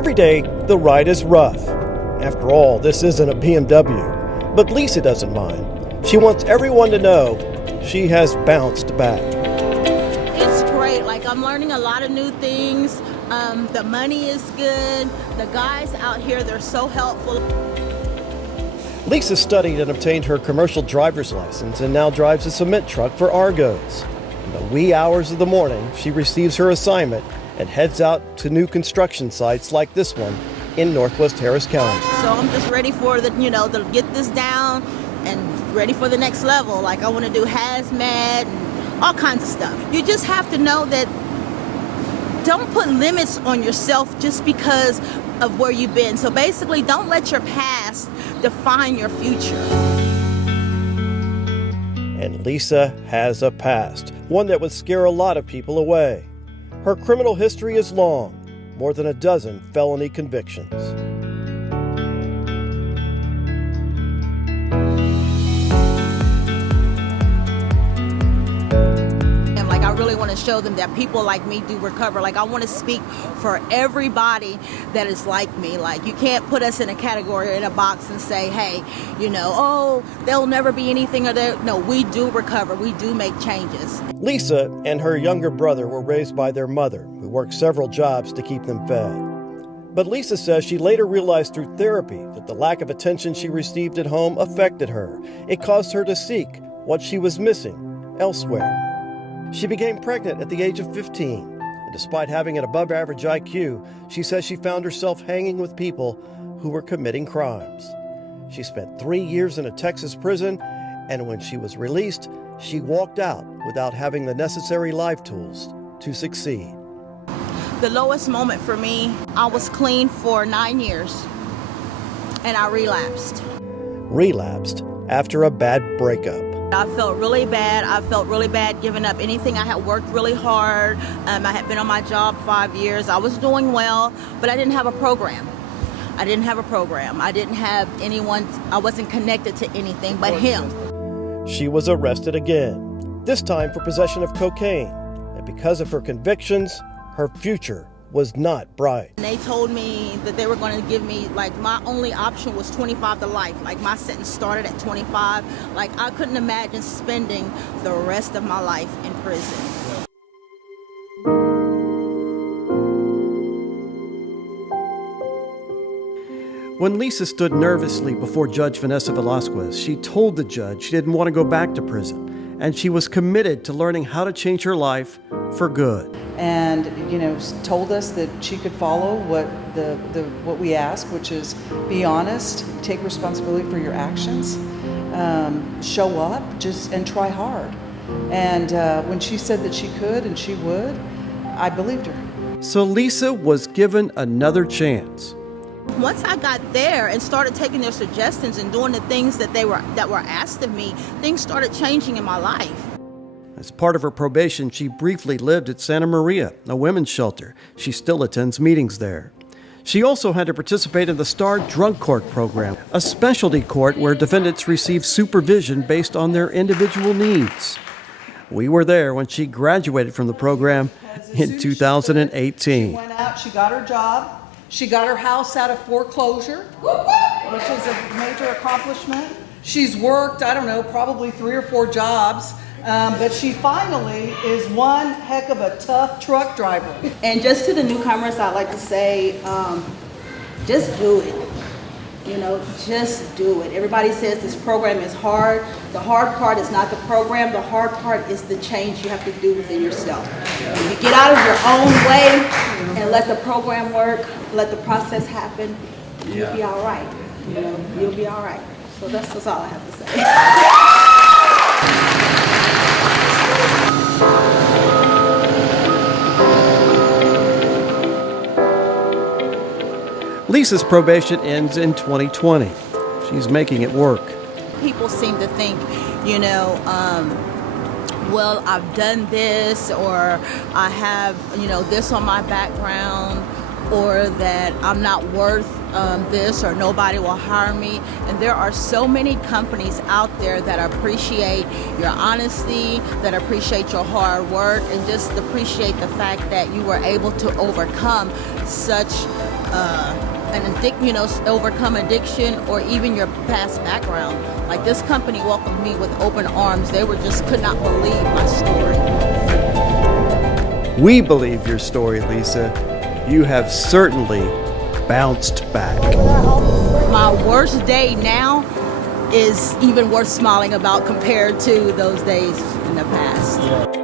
Every day, the ride is rough. After all, this isn't a BMW. But Lisa doesn't mind. She wants everyone to know she has bounced back. It's great. Like, I'm learning a lot of new things. The money is good. The guys out here, they're so helpful. Lisa studied and obtained her commercial driver's license and now drives a cement truck for Argos. In the wee hours of the morning, she receives her assignment and heads out to new construction sites like this one in Northwest Harris County. So I'm just ready for to get this down and ready for the next level. Like, I want to do hazmat and all kinds of stuff. You just have to know that don't put limits on yourself just because of where you've been. So basically, don't let your past define your future. And Lisa has a past, one that would scare a lot of people away. Her criminal history is long, more than a dozen felony convictions. I really want to show them that people like me do recover. Like, I want to speak for everybody that is like me. Like, you can't put us in a category or in a box and say, hey, oh, there'll never be anything or that. No, we do recover. We do make changes. Lisa and her younger brother were raised by their mother, who worked several jobs to keep them fed. But Lisa says she later realized through therapy that the lack of attention she received at home affected her. It caused her to seek what she was missing elsewhere. She became pregnant at the age of 15, and despite having an above-average IQ, she says she found herself hanging with people who were committing crimes. She spent 3 years in a Texas prison, and when she was released, she walked out without having the necessary life tools to succeed. The lowest moment for me, I was clean for 9 years, and I relapsed. Relapsed after a bad breakup. I felt really bad. I felt really bad giving up anything. I had worked really hard. I had been on my job 5 years. I was doing well, but I didn't have a program. I didn't have anyone. I wasn't connected to anything but him. She was arrested again, this time for possession of cocaine. And because of her convictions, her future was not bright. They told me that they were going to give me, my only option was 25 to life. My sentence started at 25. I couldn't imagine spending the rest of my life in prison. When Lisa stood nervously before Judge Vanessa Velasquez, she told the judge she didn't want to go back to prison, and she was committed to learning how to change her life for good. And told us that she could follow what we ask, which is be honest, take responsibility for your actions, show up, and try hard. And when she said that she could and she would, I believed her. So Lisa was given another chance. Once I got there and started taking their suggestions and doing the things that were asked of me, things started changing in my life. As part of her probation, she briefly lived at Santa Maria, a women's shelter. She still attends meetings there. She also had to participate in the STAR Drug Court program, a specialty court where defendants receive supervision based on their individual needs. We were there when she graduated from the program in 2018. She went out, she got her job, she got her house out of foreclosure, which is a major accomplishment. She's worked, probably 3 or 4 jobs. But she finally is one heck of a tough truck driver. And just to the newcomers, I'd like to say, just do it. Just do it. Everybody says this program is hard. The hard part is not the program. The hard part is the change you have to do within yourself. When you get out of your own way and let the program work, let the process happen, you'll be all right. You'll be all right. So that's all I have to say. Lisa's probation ends in 2020. She's making it work. People seem to think, well, I've done this, or I have, this on my background, or that I'm not worth this, or nobody will hire me. And there are so many companies out there that appreciate your honesty, that appreciate your hard work, and just appreciate the fact that you were able to overcome such overcome addiction, or even your past background. Like, this company welcomed me with open arms. They could not believe my story. We believe your story, Lisa. You have certainly bounced back. My worst day now is even worth smiling about compared to those days in the past.